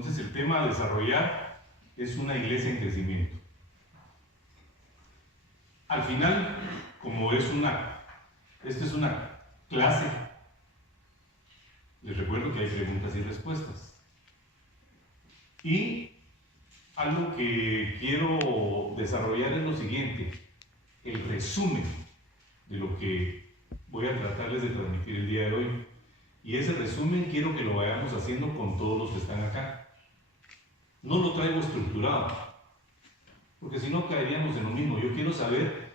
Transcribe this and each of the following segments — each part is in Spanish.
Entonces el tema a desarrollar es una iglesia en crecimiento. Al final, como esta es una clase, les recuerdo que hay preguntas y respuestas. Y algo que quiero desarrollar es lo siguiente, el resumen de lo que voy a tratarles de transmitir el día de hoy. Y ese resumen quiero que lo vayamos haciendo con todos los que están acá. No lo traigo estructurado, porque si no caeríamos en lo mismo. Yo quiero saber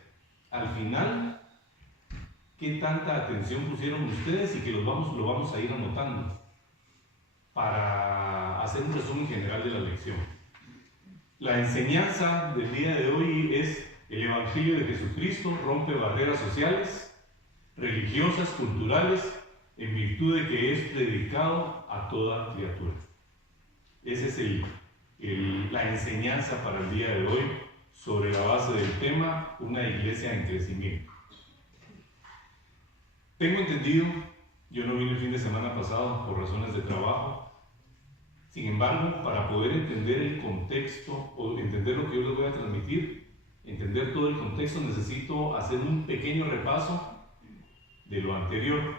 al final qué tanta atención pusieron ustedes y que lo vamos a ir anotando para hacer un resumen general de la lección. La enseñanza del día de hoy es: el Evangelio de Jesucristo rompe barreras sociales, religiosas, culturales, en virtud de que es predicado a toda criatura. Esa es la enseñanza para el día de hoy, sobre la base del tema, una iglesia en crecimiento. Tengo entendido, yo no vine el fin de semana pasado por razones de trabajo. Sin embargo, para poder entender el contexto o entender lo que yo les voy a transmitir, entender todo el contexto, necesito hacer un pequeño repaso de lo anterior.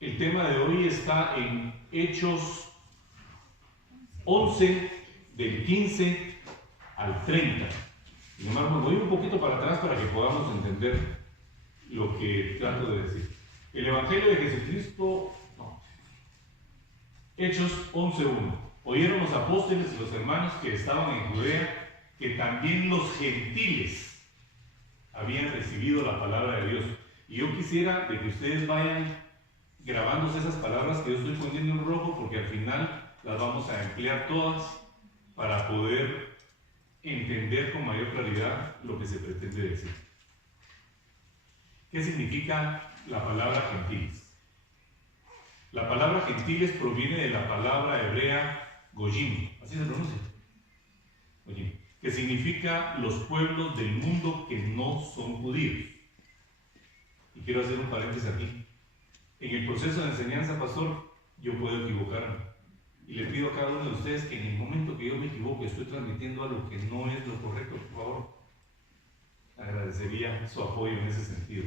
El tema de hoy está en Hechos 11, del 15 al 30. Sin embargo, me voy un poquito para atrás para que podamos entender lo que trato de decir. El Evangelio de Jesucristo, Hechos 11:1. Oyeron los apóstoles y los hermanos que estaban en Judea que también los gentiles habían recibido la palabra de Dios. Y yo quisiera de que ustedes vayan grabándose esas palabras que yo estoy poniendo en rojo, porque al final las vamos a emplear todas para poder entender con mayor claridad lo que se pretende decir. ¿Qué significa la palabra gentiles? La palabra gentiles proviene de la palabra hebrea goyim, así se pronuncia, goyim, que significa los pueblos del mundo que no son judíos. Y quiero hacer un paréntesis aquí. En el proceso de enseñanza, pastor, yo puedo equivocarme. Y le pido a cada uno de ustedes que en el momento que yo me equivoque, estoy transmitiendo algo que no es lo correcto, por favor, agradecería su apoyo en ese sentido.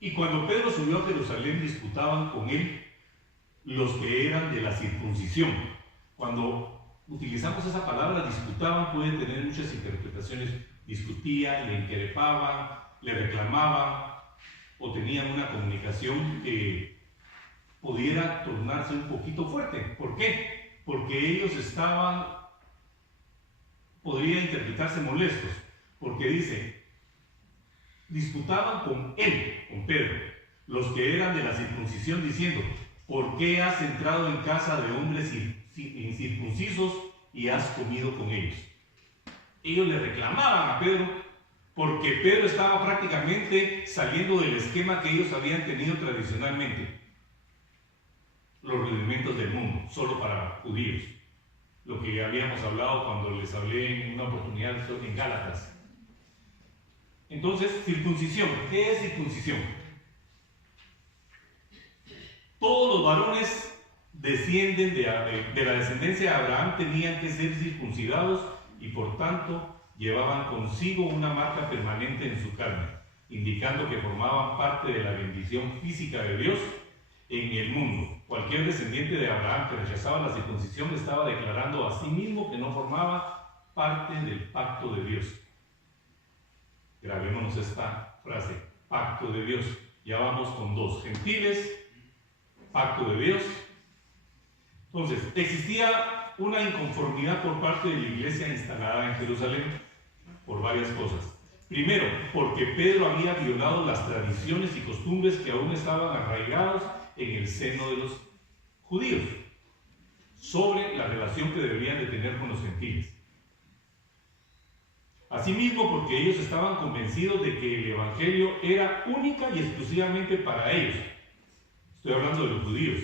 Y cuando Pedro subió a Jerusalén, disputaban con él los que eran de la circuncisión. Cuando utilizamos esa palabra, disputaban, puede tener muchas interpretaciones. Discutían, le increpaban, le reclamaban, o tenían una comunicación que pudiera tornarse un poquito fuerte. ¿Por qué? Porque ellos podría interpretarse molestos, porque dice, disputaban con él, con Pedro, los que eran de la circuncisión, diciendo: ¿por qué has entrado en casa de hombres incircuncisos y has comido con ellos? Ellos le reclamaban a Pedro, porque Pedro estaba prácticamente saliendo del esquema que ellos habían tenido tradicionalmente, los rudimentos del mundo, solo para judíos, lo que habíamos hablado cuando les hablé en una oportunidad en Gálatas. Entonces, circuncisión. ¿Qué es circuncisión? Todos los varones descienden de la descendencia de Abraham, tenían que ser circuncidados y por tanto llevaban consigo una marca permanente en su carne, indicando que formaban parte de la bendición física de Dios en el mundo. Cualquier descendiente de Abraham que rechazaba la circuncisión estaba declarando a sí mismo que no formaba parte del pacto de Dios. Grabémonos esta frase: pacto de Dios. Ya vamos con dos: gentiles, pacto de Dios. Entonces, existía una inconformidad por parte de la iglesia instalada en Jerusalén por varias cosas. Primero, porque Pedro había violado las tradiciones y costumbres que aún estaban arraigados en el seno de los judíos sobre la relación que deberían de tener con los gentiles. Asimismo, porque ellos estaban convencidos de que el evangelio era única y exclusivamente para ellos. Estoy hablando de los judíos,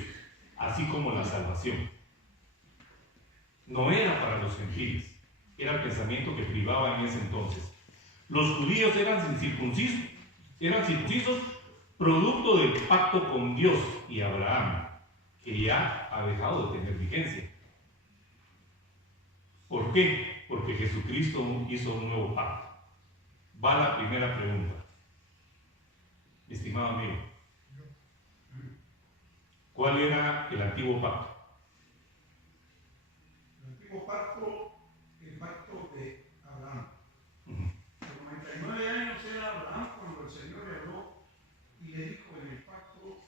así como la salvación. No era para los gentiles, era el pensamiento que privaba en ese entonces. Los judíos eran circuncisos producto del pacto con Dios y Abraham, que ya ha dejado de tener vigencia. ¿Por qué? Porque Jesucristo hizo un nuevo pacto. Va la primera pregunta. Estimado amigo, ¿cuál era el antiguo pacto? El antiguo pacto, el pacto de Abraham. Por 99 años era Abraham cuando el Señor le habló y le dijo en el pacto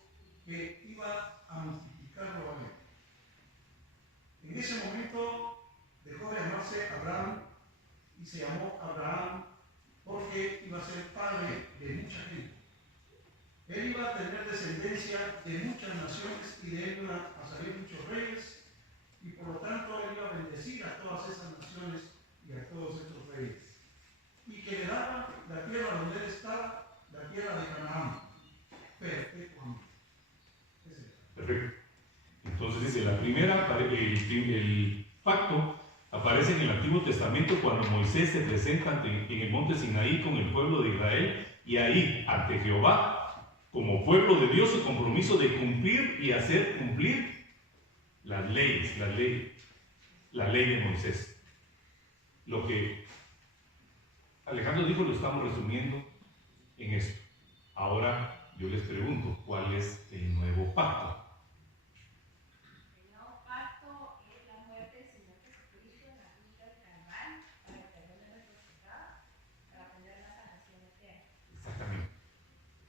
que iba a multiplicarlo a él. En ese momento dejó de llamarse Abraham y se llamó Abraham porque iba a ser padre de mucha gente. Él iba a tener descendencia de muchas naciones y de él iban a salir muchos reyes, y por lo tanto él iba a bendecir a todas esas naciones y a todos estos reyes. Y que le daba la tierra donde él estaba, la tierra de Canaán, perpetuamente. Perfecto. Entonces dice, la primera, el pacto aparece en el Antiguo Testamento cuando Moisés se presenta en el monte Sinaí con el pueblo de Israel, y ahí, ante Jehová, como pueblo de Dios, su compromiso de cumplir y hacer cumplir las leyes, la ley de Moisés. Lo que Alejandro dijo lo estamos resumiendo en esto. Ahora yo les pregunto, ¿cuál es el nuevo pacto?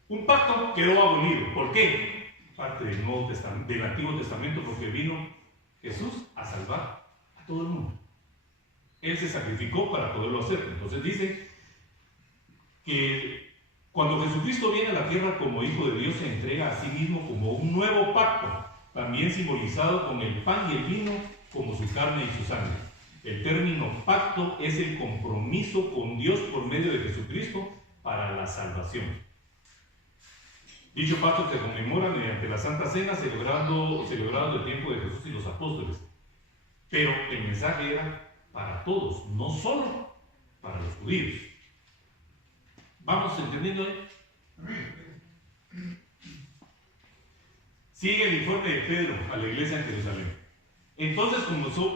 Un pacto quedó abolido. ¿Por qué? Parte del Antiguo Testamento, porque vino Jesús a salvar a todo el mundo. Él se sacrificó para poderlo hacer. Entonces dice que cuando Jesucristo viene a la tierra como Hijo de Dios, se entrega a sí mismo como un nuevo pacto, también simbolizado con el pan y el vino como su carne y su sangre. El término pacto es el compromiso con Dios por medio de Jesucristo para la salvación. Dicho pacto se conmemora mediante la Santa Cena, celebrado el tiempo de Jesús y los apóstoles. Pero el mensaje era para todos, no solo para los judíos. ¿Vamos entendiendo ahí? Sigue el informe de Pedro a la iglesia en Jerusalén. Entonces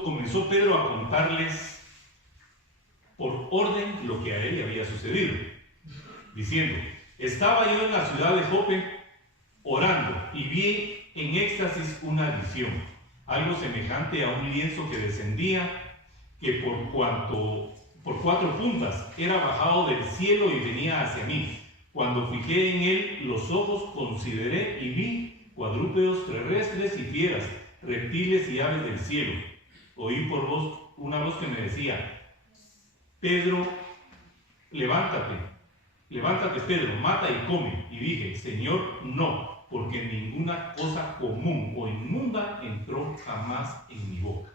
comenzó Pedro a contarles por orden lo que a él le había sucedido, diciendo: estaba yo en la ciudad de Jope orando y vi en éxtasis una visión, algo semejante a un lienzo que descendía, que por 4 puntas era bajado del cielo y venía hacia mí. Cuando fijé en él los ojos, consideré y vi cuadrúpedos terrestres y fieras, reptiles y aves del cielo. Oí una voz que me decía: Pedro, levántate, Pedro, mata y come. Y dije: Señor, no, porque ninguna cosa común o inmunda entró jamás en mi boca.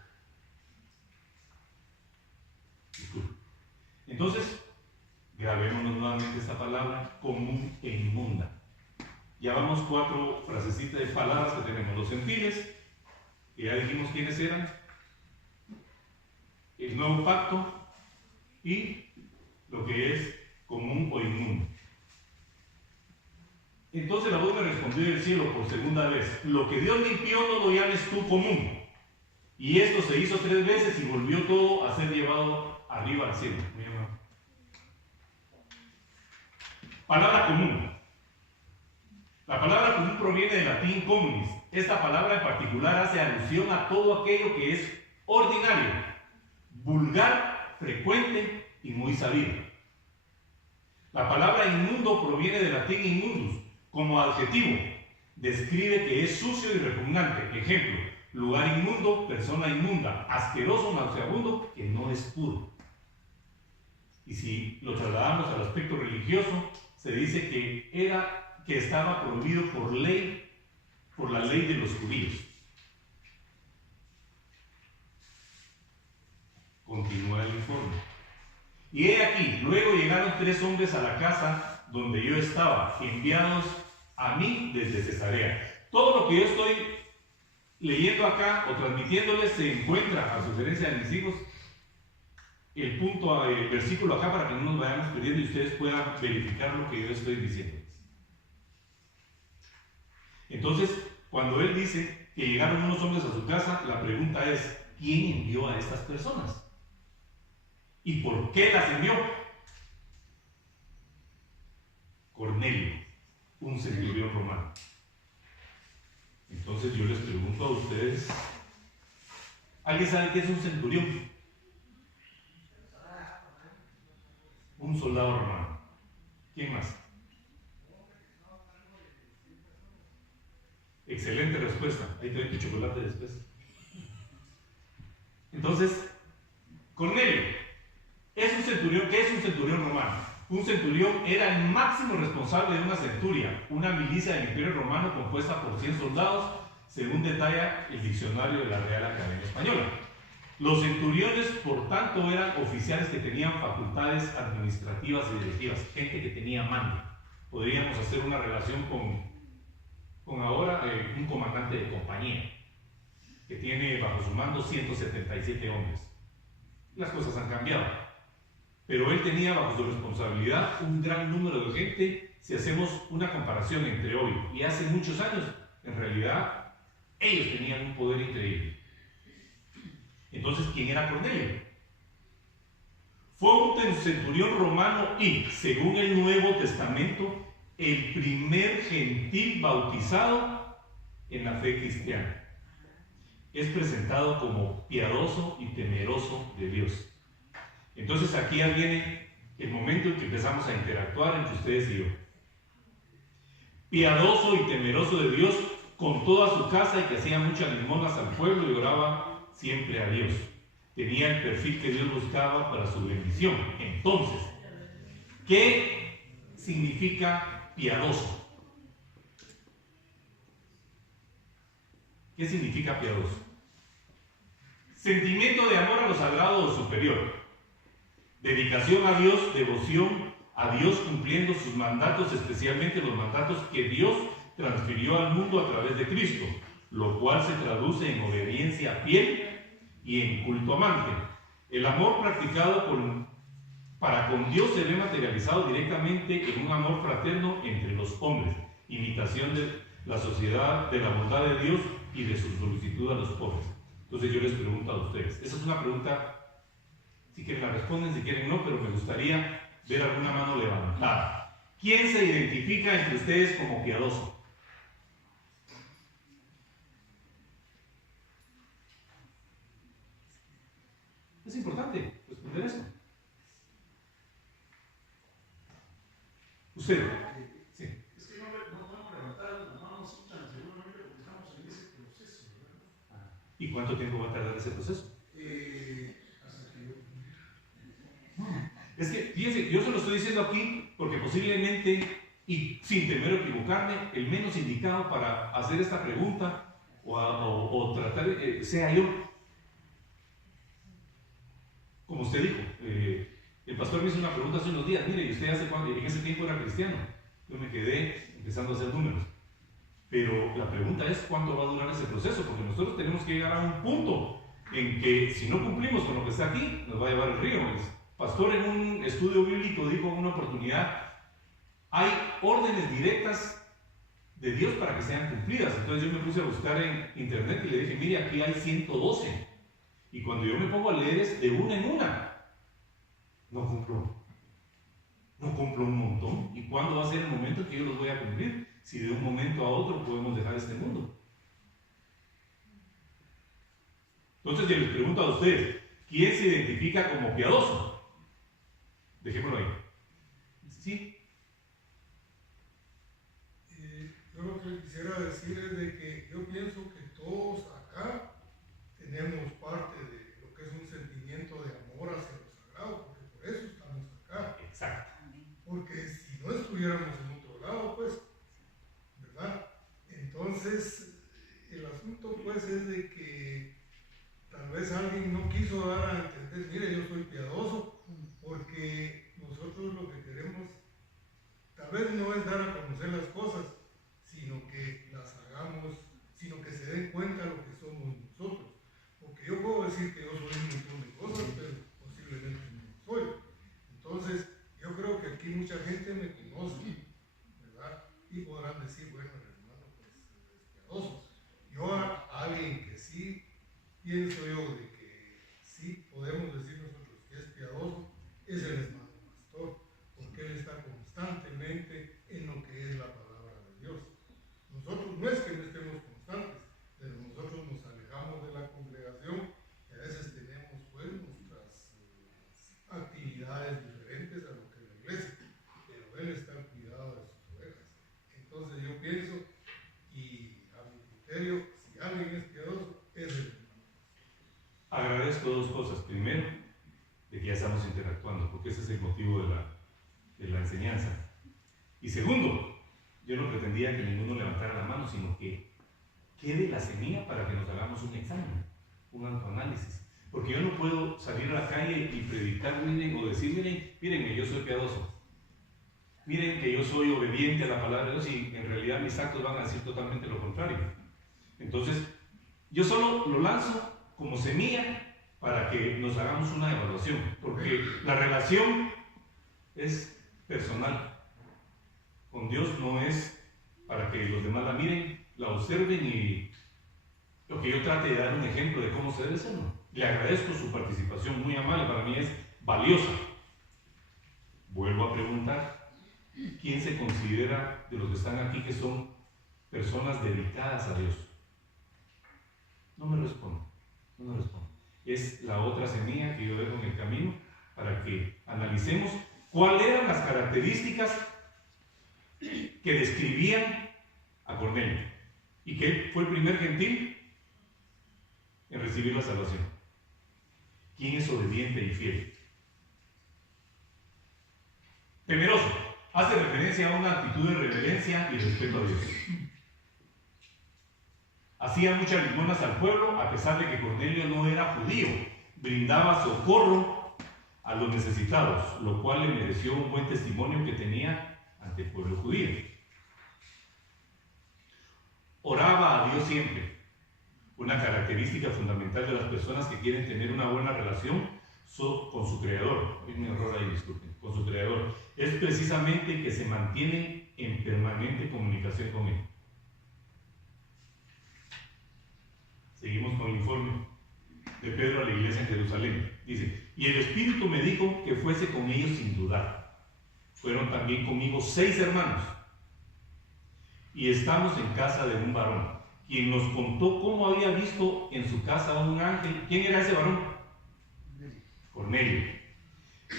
Entonces, grabémonos nuevamente esta palabra, común e inmunda. Ya vamos 4 frasecitas de palabras que tenemos. Los gentiles, que ya dijimos quiénes eran, el nuevo pacto y lo que es común o inmundo. Entonces la voz me respondió del cielo por segunda vez: lo que Dios limpió no lo llames tú común. Y esto se hizo 3 veces y volvió todo a ser llevado arriba al cielo. Palabra común. La palabra común proviene del latín communis. Esta palabra en particular hace alusión a todo aquello que es ordinario, vulgar, frecuente y muy sabido. La palabra inmundo proviene del latín inmundus, como adjetivo. Describe que es sucio y repugnante. Ejemplo: lugar inmundo, persona inmunda, asqueroso, nauseabundo, que no es puro. Y si lo trasladamos al aspecto religioso, se dice que estaba prohibido por la ley de los judíos. Continúa el informe. Y he aquí, luego llegaron 3 hombres a la casa donde yo estaba, enviados a mí desde Cesarea. Todo lo que yo estoy leyendo acá o transmitiéndoles se encuentra, a sugerencia de mis hijos, el punto, el versículo acá, para que no nos vayamos perdiendo y ustedes puedan verificar lo que yo estoy diciendo. Entonces, cuando él dice que llegaron unos hombres a su casa, la pregunta es, ¿quién envió a estas personas? ¿Y por qué las envió? Cornelio, un centurión romano. Entonces yo les pregunto a ustedes, ¿alguien sabe qué es un centurión? Un soldado romano. ¿Quién más? Excelente respuesta. Ahí te doy tu chocolate después. Entonces, Cornelio es un centurión. ¿Qué es un centurión romano? Un centurión era el máximo responsable de una centuria, una milicia del Imperio Romano compuesta por 100 soldados, según detalla el diccionario de la Real Academia Española. Los centuriones, por tanto, eran oficiales que tenían facultades administrativas y directivas, gente que tenía mando. Podríamos hacer una relación con ahora un comandante de compañía, que tiene bajo su mando 177 hombres. Las cosas han cambiado, pero él tenía bajo su responsabilidad un gran número de gente. Si hacemos una comparación entre hoy y hace muchos años, en realidad ellos tenían un poder increíble. Entonces, ¿quién era Cornelio? Fue un centurión romano y, según el Nuevo Testamento, el primer gentil bautizado en la fe cristiana. Es presentado como piadoso y temeroso de Dios. Entonces aquí ya viene el momento en que empezamos a interactuar entre ustedes y yo. Piadoso y temeroso de Dios con toda su casa, y que hacía muchas limonas al pueblo y oraba siempre a Dios. Tenía el perfil que Dios buscaba para su bendición. Entonces, ¿qué significa piadoso? ¿Qué significa piadoso? Sentimiento de amor a lo sagrado o superior. Dedicación a Dios, devoción a Dios, cumpliendo sus mandatos, especialmente los mandatos que Dios transfirió al mundo a través de Cristo, lo cual se traduce en obediencia fiel y en culto amante. El amor practicado para con Dios se ve materializado directamente en un amor fraterno entre los hombres, imitación de la sociedad, de la bondad de Dios y de su solicitud a los pobres. Entonces yo les pregunto a ustedes, esa es una pregunta, si quieren la responden, si quieren no, pero me gustaría ver alguna mano levantada. ¿Quién se identifica entre ustedes como piadoso? Es importante responder eso. Usted. Sí. Es que no podemos levantar las manos tan seguramente porque estamos en ese proceso, ¿verdad? ¿Y cuánto tiempo va a tardar ese proceso? Hasta que yo... Es que, fíjense, yo se lo estoy diciendo aquí porque posiblemente, y sin temer equivocarme, el menos indicado para hacer esta pregunta o tratar sea yo. Como usted dijo, el pastor me hizo una pregunta hace unos días. Mire, ¿y usted hace cuándo? En ese tiempo era cristiano. Yo me quedé empezando a hacer números. Pero la pregunta es cuánto va a durar ese proceso, porque nosotros tenemos que llegar a un punto en que si no cumplimos con lo que está aquí, nos va a llevar el río. El pastor en un estudio bíblico dijo en una oportunidad, hay órdenes directas de Dios para que sean cumplidas. Entonces yo me puse a buscar en internet y le dije, mire, aquí hay 112. Y cuando yo me pongo a leer es de una en una. No cumplo un montón. ¿Y cuándo va a ser el momento en que yo los voy a cumplir? Si de un momento a otro podemos dejar este mundo. Entonces yo les pregunto a ustedes, ¿quién se identifica como piadoso? Dejémoslo ahí. ¿Sí? Yo lo que quisiera decir es de que yo pienso que todos acá tenemos parte de lo que es un sentimiento de amor hacia lo sagrado, porque por eso estamos acá. Exacto. Porque si no estuviéramos en otro lado, pues, ¿verdad? Entonces, el asunto pues es de que tal vez alguien no quiso dar a entender, mire, yo soy piadoso, porque nosotros lo que queremos tal vez no es dar a conocer las cosas, sino que las hagamos, sino que se den cuenta lo que somos nosotros. Porque yo puedo decir que yo soy un montón de cosas, pero posiblemente no lo soy. Entonces, yo creo que aquí mucha gente me conoce, ¿verdad? Y podrán decir, bueno, el hermano, pues, pienso yo de que sí podemos decir nosotros que es piadoso, es el hermano pastor, porque él está constantemente en lo que es la palabra de Dios. Nosotros no es que no estemos constantes, pero nosotros nos alejamos de la congregación y a veces tenemos pues nuestras actividades diferentes a lo que es la iglesia, pero él está al cuidado de sus ovejas. Entonces yo pienso, y a mi criterio, si alguien es piadoso, es el hermano. Agradezco dos cosas. Primero, de que ya estamos interactuando, porque ese es el motivo de la enseñanza. Y segundo, yo no pretendía que ninguno levantara la mano, sino que quede la semilla para que nos hagamos un examen, un autoanálisis. Porque yo no puedo salir a la calle y predicar, miren, o decir, miren que yo soy piadoso. Miren que yo soy obediente a la palabra de Dios, y en realidad mis actos van a decir totalmente lo contrario. Entonces, yo solo lo lanzo como semilla para que nos hagamos una evaluación, porque la relación es personal. Con Dios no es para que los demás la miren, la observen y lo que yo trate de dar un ejemplo de cómo se debe ser, ¿no? Le agradezco su participación, muy amable, para mí es valiosa. Vuelvo a preguntar, ¿quién se considera de los que están aquí que son personas dedicadas a Dios? No me respondo. Es la otra semilla que yo dejo en el camino para que analicemos cuáles eran las características que describían a Cornelio y que él fue el primer gentil en recibir la salvación. ¿Quién es obediente y fiel? Temeroso. Hace referencia a una actitud de reverencia y respeto a Dios. Hacía muchas limonas al pueblo, a pesar de que Cornelio no era judío. Brindaba socorro a los necesitados, lo cual le mereció un buen testimonio que tenía ante el pueblo judío. Oraba a Dios siempre. Una característica fundamental de las personas que quieren tener una buena relación con su Creador. Hay un error ahí, disculpen. Con su Creador. Es precisamente que se mantienen en permanente comunicación con Él. Seguimos con el informe de Pedro a la iglesia en Jerusalén. Dice, y el Espíritu me dijo que fuese con ellos sin dudar. Fueron también conmigo 6 hermanos. Y estamos en casa de un varón, quien nos contó cómo había visto en su casa un ángel. ¿Quién era ese varón? Cornelio.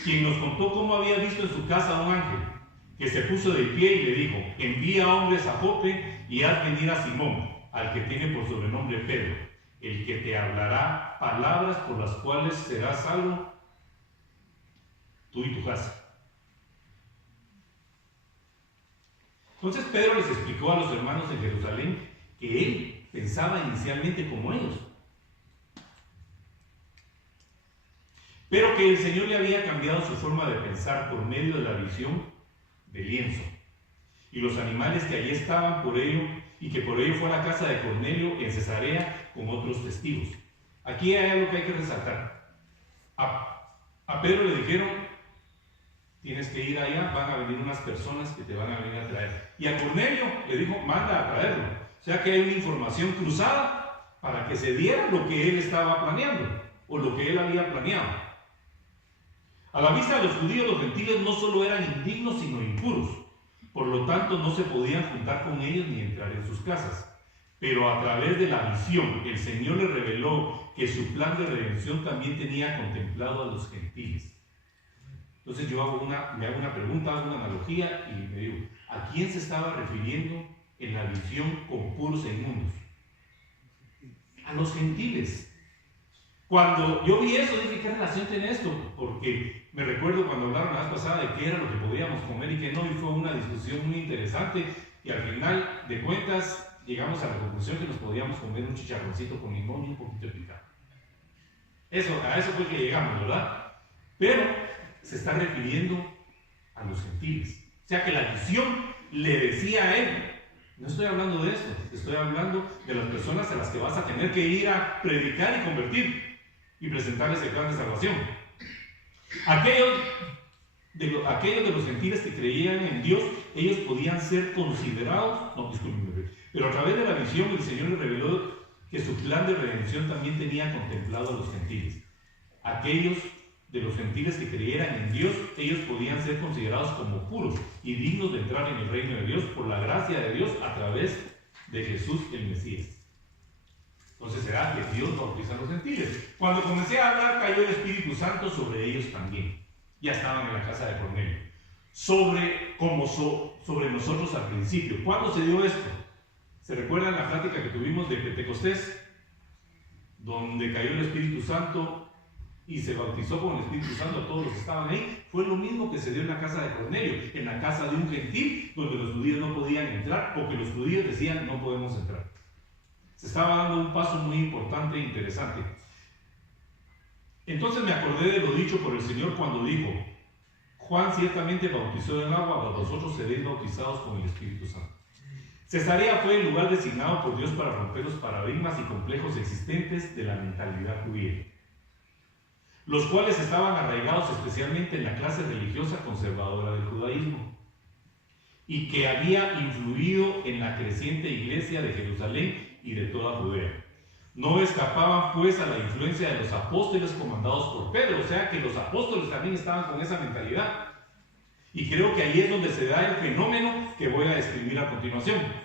Quien nos contó cómo había visto en su casa un ángel, que se puso de pie y le dijo, envía hombres a Jope y haz venir a Simón, al que tiene por sobrenombre Pedro, el que te hablará palabras por las cuales serás salvo tú y tu casa. Entonces Pedro les explicó a los hermanos en Jerusalén que él pensaba inicialmente como ellos, pero que el Señor le había cambiado su forma de pensar por medio de la visión del lienzo y los animales que allí estaban por ello, y que por ello fue a la casa de Cornelio en Cesarea con otros testigos. Aquí hay algo que hay que resaltar. A Pedro le dijeron, tienes que ir allá, van a venir unas personas que te van a venir a traer. Y a Cornelio le dijo, manda a traerlo. O sea que hay una información cruzada para que se diera lo que él estaba planeando, o lo que él había planeado. A la vista de los judíos, los gentiles no solo eran indignos, sino impuros. Por lo tanto, no se podían juntar con ellos ni entrar en sus casas. Pero a través de la visión, el Señor le reveló que su plan de redención también tenía contemplado a los gentiles. Entonces yo me hago una pregunta, hago una analogía y me digo, ¿a quién se estaba refiriendo en la visión con puros e inmundos? A los gentiles. Cuando yo vi eso, dije, ¿qué relación tiene esto? Porque me recuerdo cuando hablaron la vez pasada de qué era lo que podíamos comer y qué no, y fue una discusión muy interesante, y al final de cuentas llegamos a la conclusión que nos podíamos comer un chicharroncito con limón y un poquito de picante. A eso fue que llegamos, ¿verdad? Pero se está refiriendo a los gentiles. O sea que la visión le decía a él, no estoy hablando de eso, estoy hablando de las personas a las que vas a tener que ir a predicar y convertir y presentarles el plan de salvación. Aquellos de los gentiles que creían en Dios, ellos podían ser considerados, pero a través de la visión el Señor les reveló que su plan de redención también tenía contemplado a los gentiles. Aquellos de los gentiles que creyeran en Dios, ellos podían ser considerados como puros y dignos de entrar en el reino de Dios por la gracia de Dios a través de Jesús el Mesías. Entonces será que Dios bautiza a los gentiles. Cuando comencé a hablar, cayó el Espíritu Santo sobre ellos también. Ya estaban en la casa de Cornelio. Sobre nosotros al principio. ¿Cuándo se dio esto? ¿Se recuerdan la plática que tuvimos de Pentecostés? Donde cayó el Espíritu Santo y se bautizó con el Espíritu Santo a todos los que estaban ahí. Fue lo mismo que se dio en la casa de Cornelio, en la casa de un gentil, donde los judíos no podían entrar, porque los judíos decían no podemos entrar. Se estaba dando un paso muy importante e interesante. Entonces me acordé de lo dicho por el Señor cuando dijo: Juan ciertamente bautizó en agua, mas vosotros seréis bautizados con el Espíritu Santo. Cesarea fue el lugar designado por Dios para romper los paradigmas y complejos existentes de la mentalidad judía, los cuales estaban arraigados especialmente en la clase religiosa conservadora del judaísmo, y que había influido en la creciente iglesia de Jerusalén y de toda Judea. No escapaban pues a la influencia de los apóstoles comandados por Pedro, o sea que los apóstoles también estaban con esa mentalidad. Y creo que ahí es donde se da el fenómeno que voy a describir a continuación.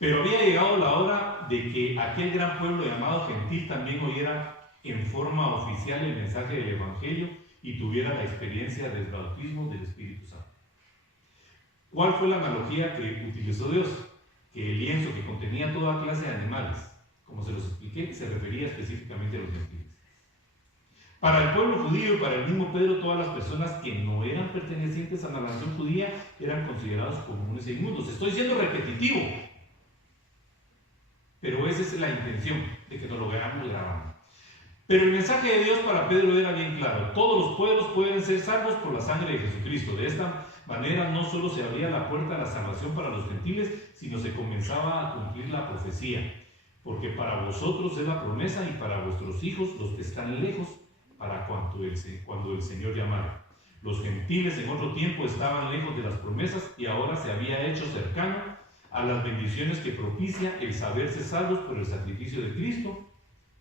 Pero había llegado la hora de que aquel gran pueblo llamado gentil también oyera en forma oficial el mensaje del Evangelio y tuviera la experiencia del bautismo del Espíritu Santo. ¿Cuál fue la analogía que utilizó Dios? Que el lienzo que contenía toda clase de animales, como se los expliqué, se refería específicamente a los gentiles. Para el pueblo judío y para el mismo Pedro, todas las personas que no eran pertenecientes a la nación judía eran considerados comunes e inmundos. Estoy siendo repetitivo, pero esa es la intención de que nos lo vayamos grabando. Pero el mensaje de Dios para Pedro era bien claro: todos los pueblos pueden ser salvos por la sangre de Jesucristo. De esta manera no solo se abría la puerta a la salvación para los gentiles, sino se comenzaba a cumplir la profecía. Porque para vosotros es la promesa y para vuestros hijos, los que están lejos, para cuando el Señor llamara. Los gentiles en otro tiempo estaban lejos de las promesas y ahora se había hecho cercano a las bendiciones que propicia el saberse salvos por el sacrificio de Cristo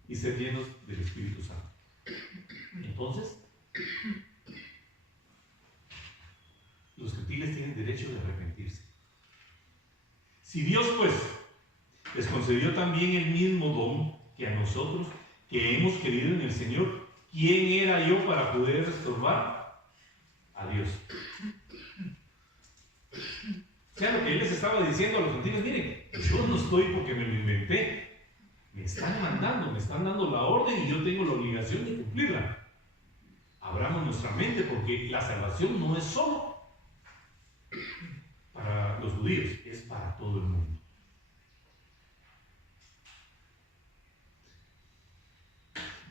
y ser llenos del Espíritu Santo. Entonces, los gentiles tienen derecho de arrepentirse. Si Dios, pues, les concedió también el mismo don que a nosotros, que hemos creído en el Señor, ¿quién era yo para poder estorbar a Dios? O sea, lo que Él les estaba diciendo a los gentiles: miren, yo no estoy porque me lo inventé. Me están mandando, me están dando la orden y yo tengo la obligación de cumplirla. Abramos nuestra mente, porque la salvación no es solo para los judíos, es para todo el mundo.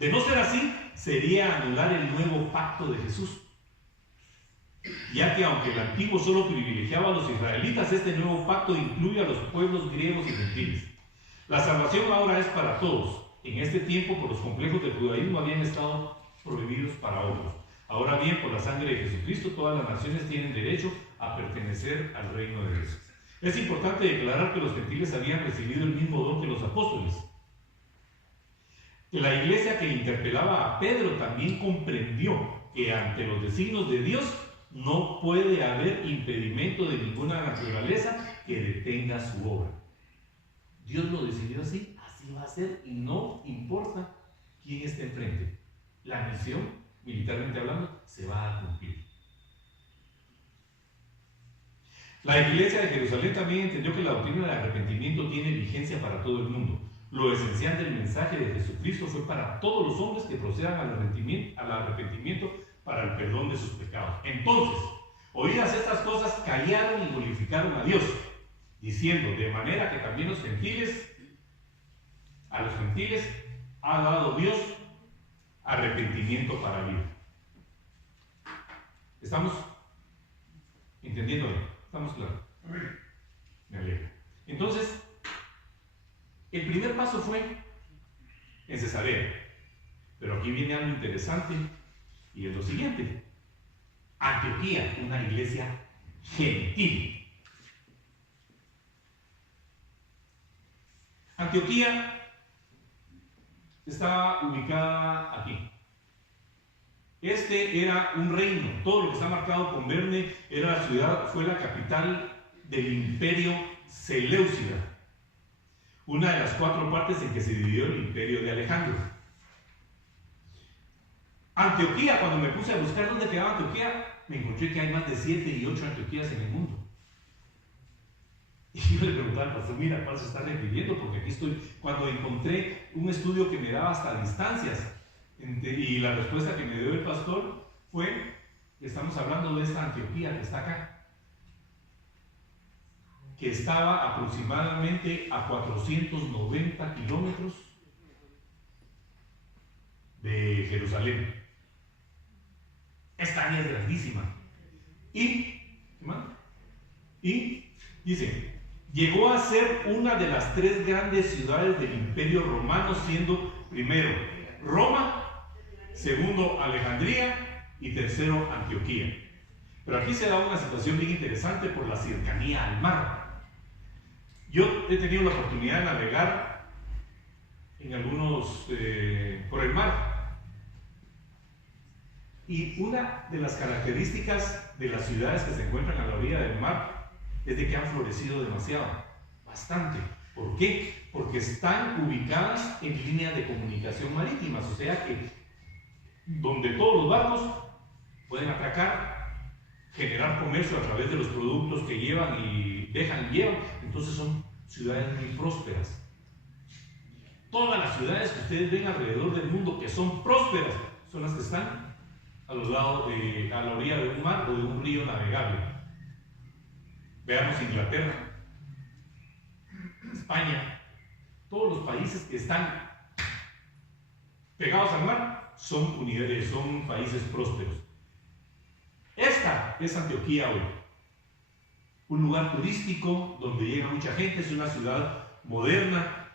De no ser así, sería anular el nuevo pacto de Jesús, ya que aunque el antiguo solo privilegiaba a los israelitas, este nuevo pacto incluye a los pueblos griegos y gentiles. La salvación ahora es para todos. En este tiempo, por los complejos del judaísmo, habían estado prohibidos para otros. Ahora bien, por la sangre de Jesucristo, todas las naciones tienen derecho a pertenecer al reino de Dios. Es importante declarar que los gentiles habían recibido el mismo don que los apóstoles. Que la iglesia que interpelaba a Pedro también comprendió que ante los designios de Dios no puede haber impedimento de ninguna naturaleza que detenga su obra. Dios lo decidió así, así va a ser, y no importa quién esté enfrente. La misión, militarmente hablando, se va a cumplir. La iglesia de Jerusalén también entendió que la doctrina del arrepentimiento tiene vigencia para todo el mundo. Lo esencial del mensaje de Jesucristo fue para todos los hombres que procedan al arrepentimiento para el perdón de sus pecados. Entonces, oídas estas cosas, callaron y glorificaron a Dios, diciendo: de manera que también a los gentiles ha dado Dios arrepentimiento para vida. ¿Estamos entendiendo? ¿Estamos claros? Me alegro. Entonces, el primer paso fue en Cesarea. Pero aquí viene algo interesante, y es lo siguiente: Antioquía, una iglesia gentil. Antioquía estaba ubicada aquí. Este era un reino. Todo lo que está marcado con verde era la ciudad, fue la capital del imperio Seleucida, una de las 4 partes en que se dividió el imperio de Alejandro. Antioquía, cuando me puse a buscar dónde quedaba Antioquía, me encontré que hay más de 7 y 8 Antioquías en el mundo. Y yo le preguntaba al pastor, mira, ¿cuál se está refiriendo? Porque aquí estoy, cuando encontré un estudio que me daba hasta distancias, y la respuesta que me dio el pastor fue, estamos hablando de esta Antioquía que está acá, que estaba aproximadamente a 490 kilómetros de Jerusalén. Esta área es grandísima. ¿Qué más? Y dice, llegó a ser una de las 3 grandes ciudades del Imperio Romano, siendo primero Roma, segundo Alejandría y tercero Antioquía. Pero aquí se da una situación bien interesante por la cercanía al mar. Yo he tenido la oportunidad de navegar en algunos por el mar. Y una de las características de las ciudades que se encuentran a la orilla del mar es de que han florecido demasiado, bastante. ¿Por qué? Porque están ubicadas en líneas de comunicación marítimas, o sea que donde todos los barcos pueden atracar, generar comercio a través de los productos que llevan y dejan y llevan. Entonces son ciudades muy prósperas. Todas las ciudades que ustedes ven alrededor del mundo que son prósperas son las que están a los lados a la orilla de un mar o de un río navegable. Veamos Inglaterra, España, todos los países que están pegados al mar son unidades, son países prósperos. Esta es Antioquía hoy, un lugar turístico donde llega mucha gente, es una ciudad moderna,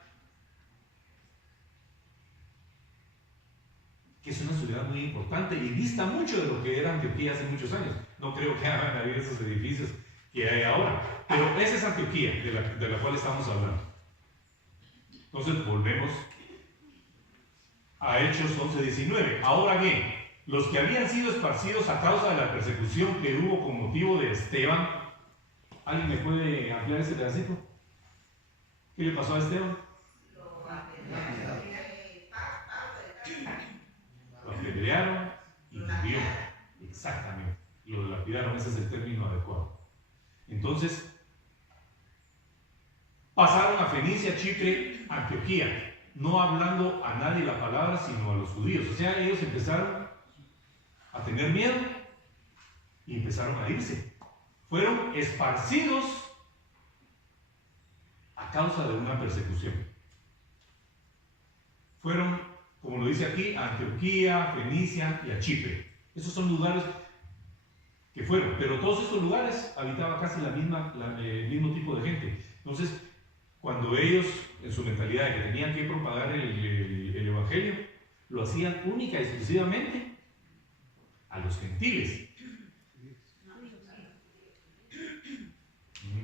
que es una ciudad muy importante y dista mucho de lo que era Antioquía hace muchos años. No creo que hagan haber esos edificios que hay ahora, pero esa es Antioquía de la cual estamos hablando. Entonces volvemos a Hechos 11:19. Ahora bien, los que habían sido esparcidos a causa de la persecución que hubo con motivo de Esteban, ¿alguien me puede ampliar ese pedacito? ¿Qué le pasó a Esteban? Lo apedrearon y murió. Exactamente. Lo lapidaron, ese es el término adecuado. Entonces, pasaron a Fenicia, Chipre, Antioquía, no hablando a nadie la palabra, sino a los judíos. O sea, ellos empezaron a tener miedo y empezaron a irse. Fueron esparcidos a causa de una persecución. Fueron, como lo dice aquí, a Antioquía, Fenicia y a Chipre. Esos son lugares que fueron, pero todos estos lugares habitaba casi el mismo tipo de gente. Entonces, cuando ellos, en su mentalidad de que tenían que propagar el evangelio, lo hacían única y exclusivamente a los gentiles.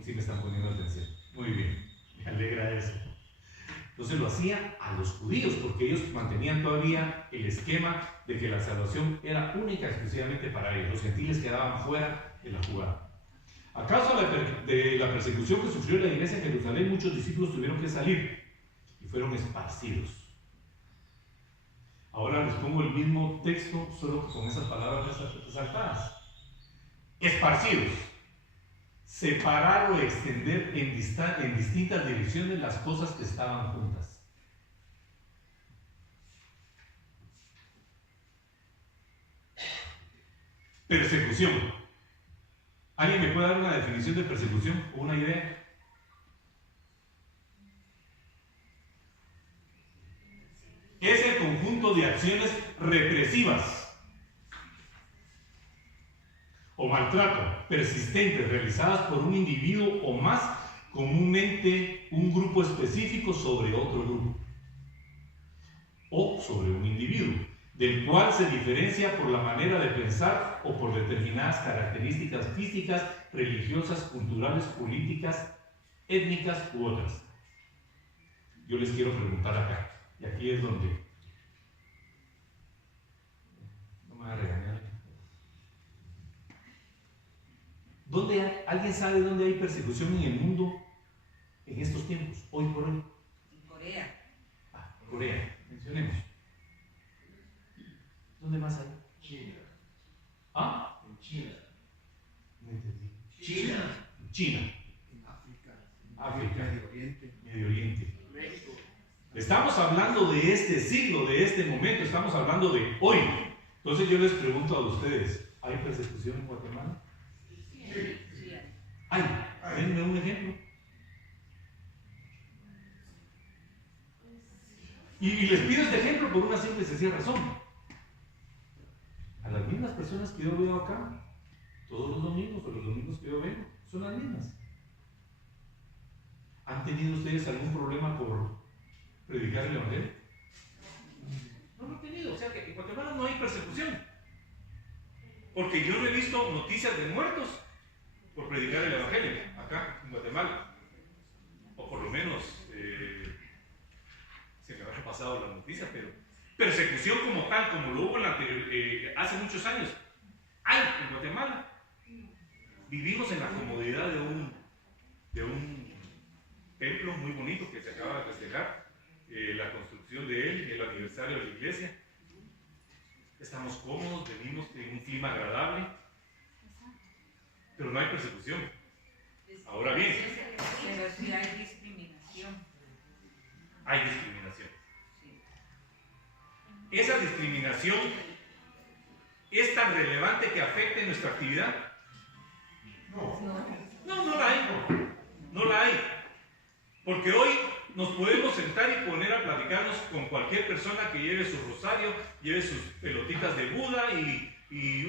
Sí me están poniendo atención. Muy bien, me alegra eso. Entonces lo hacían a los judíos, porque ellos mantenían todavía el esquema de que la salvación era única y exclusivamente para ellos. Los gentiles quedaban fuera de la jugada. A causa de la persecución que sufrió la iglesia en Jerusalén, muchos discípulos tuvieron que salir y fueron esparcidos. Ahora les pongo el mismo texto, solo que con esas palabras resaltadas. Esparcidos. Separar o extender en distintas direcciones las cosas que estaban juntas. Persecución. ¿Alguien me puede dar una definición de persecución o una idea? Es el conjunto de acciones represivas o maltrato persistentes realizadas por un individuo o más, comúnmente un grupo específico sobre otro grupo o sobre un individuo, del cual se diferencia por la manera de pensar o por determinadas características físicas, religiosas, culturales, políticas, étnicas u otras. yo les quiero preguntar acá, y aquí es donde no me va a regañar. ¿Alguien sabe dónde hay persecución en el mundo en estos tiempos, hoy por hoy? En Corea. Corea, mencionemos. ¿Dónde más hay? China. ¿Ah? En China. No entendí. China. China. En África. África. Medio Oriente. Medio Oriente. México. Estamos hablando de este siglo, de este momento, estamos hablando de hoy. Entonces yo les pregunto a ustedes, ¿hay persecución en Guatemala? Sí, hay. Denme un ejemplo. Y les pido este ejemplo por una simple y sencilla razón. A las mismas personas que yo veo acá, todos los domingos o los domingos que yo vengo, son las mismas. ¿Han tenido ustedes algún problema por predicar el Evangelio? No lo he tenido. O sea que en Guatemala no hay persecución. Porque yo no he visto noticias de muertos por predicar el Evangelio acá en Guatemala. O por lo menos se me habrá pasado la noticia, pero persecución como tal, como lo hubo hace muchos años, hay en Guatemala. Vivimos en la comodidad de un templo muy bonito que se acaba de festejar, la construcción de él, el aniversario de la iglesia. Estamos cómodos, venimos en un clima agradable, pero no hay persecución. Ahora bien, Pero sí hay discriminación. hay discriminación. Sí. Esa discriminación es tan relevante que afecte nuestra actividad. No la hay. No la hay. Porque hoy nos podemos sentar y poner a platicarnos con cualquier persona que lleve su rosario, lleve sus pelotitas de Buda y